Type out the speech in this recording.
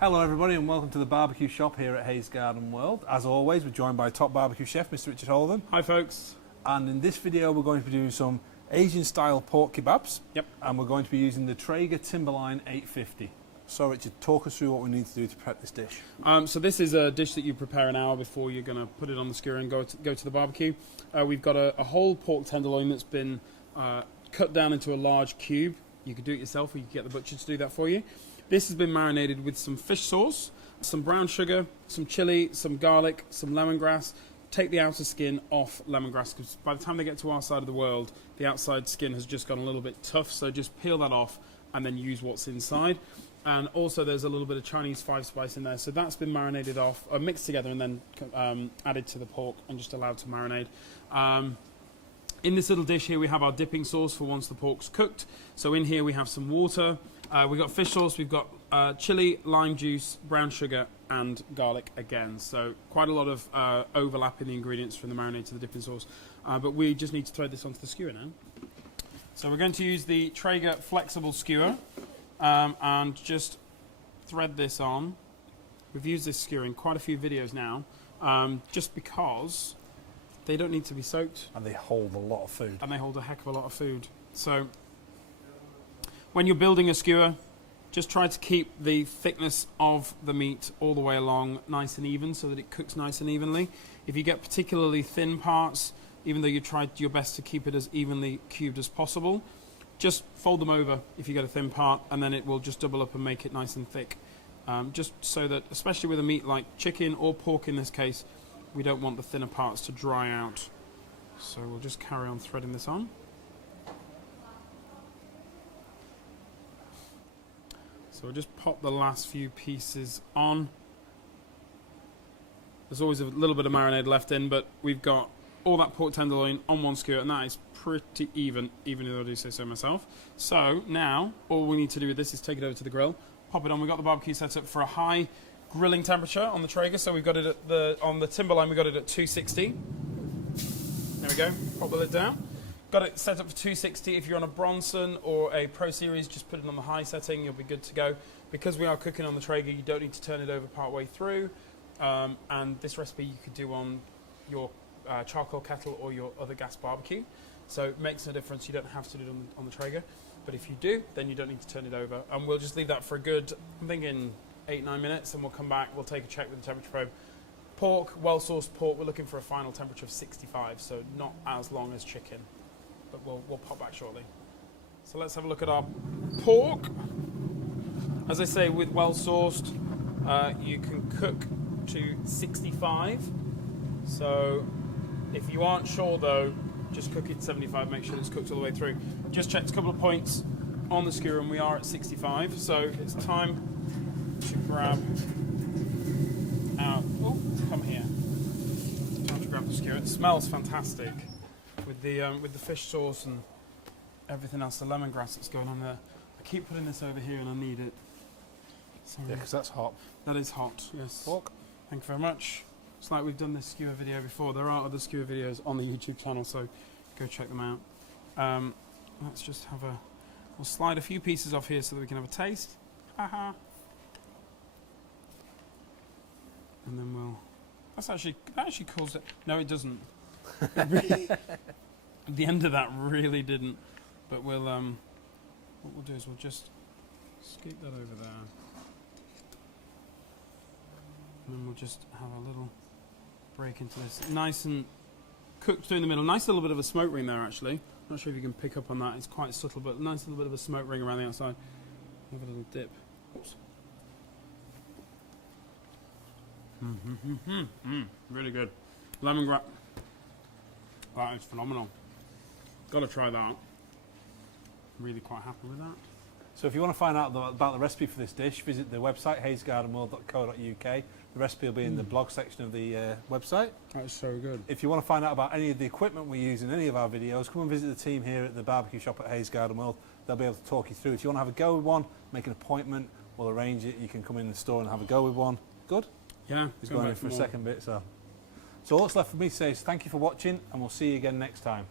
Hello everybody and welcome to the barbecue shop here at Hayes Garden World. As always, we're joined by top barbecue chef Mr. Richard Holden. Hi folks. And in this video we're going to be doing some Asian style pork kebabs. Yep. And we're going to be using the Traeger Timberline 850. So Richard, talk us through what we need to do to prep this dish. So this is a dish that you prepare an hour before you're going to put it on the skewer and go to the barbecue. We've got a whole pork tenderloin that's been cut down into a large cube. You could do it yourself or you could get the butcher to do that for you. This has been marinated with some fish sauce, some brown sugar, some chili, some garlic, some lemongrass. Take the outer skin off lemongrass because by the time they get to our side of the world, the outside skin has just gone a little bit tough. So just peel that off and then use what's inside. And also there's a little bit of Chinese 5-spice in there. So that's been marinated off, mixed together and then added to the pork and just allowed to marinate. In this little dish here we have our dipping sauce for once the pork's cooked. So in here we have some water. We've got fish sauce, we've got chili, lime juice, brown sugar and garlic again. So quite a lot of overlap in the ingredients from the marinade to the dipping sauce. But we just need to throw this onto the skewer now. So we're going to use the Traeger Flexible Skewer and just thread this on. We've used this skewer in quite a few videos now just because they don't need to be soaked. And they hold a lot of food. And they hold a heck of a lot of food. So when you're building a skewer, just try to keep the thickness of the meat all the way along nice and even so that it cooks nice and evenly. If you get particularly thin parts, even though you tried your best to keep it as evenly cubed as possible, just fold them over if you get a thin part and then it will just double up and make it nice and thick. Just so that, especially with a meat like chicken or pork in this case, we don't want the thinner parts to dry out. So we'll just carry on threading this on. So we'll just pop the last few pieces on. There's always a little bit of marinade left in, but we've got all that pork tenderloin on one skewer, and that is pretty even though I do say so myself. So now, all we need to do with this is take it over to the grill, pop it on. We've got the barbecue set up for a high grilling temperature on the Traeger, so we've got it at on the Timberline, we've got it at 260. There we go, pop the lid down. Got it set up for 260. If you're on a Bronson or a Pro Series, just put it on the high setting, you'll be good to go. Because we are cooking on the Traeger, you don't need to turn it over part way through. And this recipe you could do on your charcoal kettle or your other gas barbecue. So it makes no difference, you don't have to do it on the Traeger. But if you do, then you don't need to turn it over. And we'll just leave that for a good, I'm thinking 8-9 minutes, and we'll come back, we'll take a check with the temperature probe. Pork, well-sourced pork, we're looking for a final temperature of 65, so not as long as chicken. But we'll pop back shortly. So let's have a look at our pork. As I say, with well-sourced, you can cook to 65. So if you aren't sure though, just cook it 75, make sure it's cooked all the way through. Just checked a couple of points on the skewer and we are at 65. So it's time to grab out, oh, come here. Time to grab the skewer. It smells fantastic. With the fish sauce and everything else, the lemongrass that's going on there. I keep putting this over here and I need it. Sorry. Yeah, because that's hot. That is hot, yes. Pork. Thank you very much. It's like we've done this skewer video before. There are other skewer videos on the YouTube channel, so go check them out. Let's just have we'll slide a few pieces off here so that we can have a taste. Haha. And then that actually cools it. No, it doesn't. The end of that really didn't, but what we'll do is we'll just scoop that over there, and then we'll just have a little break into this. Nice and cooked through in the middle. Nice little bit of a smoke ring there actually. Not sure if you can pick up on that, it's quite subtle, but nice little bit of a smoke ring around the outside. Have a little dip. Oops. Really good. Lemongrass. That is phenomenal. Got to try that. Really quite happy with that. So if you want to find out about the recipe for this dish, visit the website hayesgardenworld.co.uk. The recipe will be in the blog section of the website. That is so good. If you want to find out about any of the equipment we use in any of our videos, come and visit the team here at the barbecue shop at Hayes Garden World. They'll be able to talk you through. If you want to have a go with one, make an appointment, we'll arrange it. You can come in the store and have a go with one. Good? Yeah. He's going in for a second bit. So all that's left for me to say is thank you for watching, and we'll see you again next time.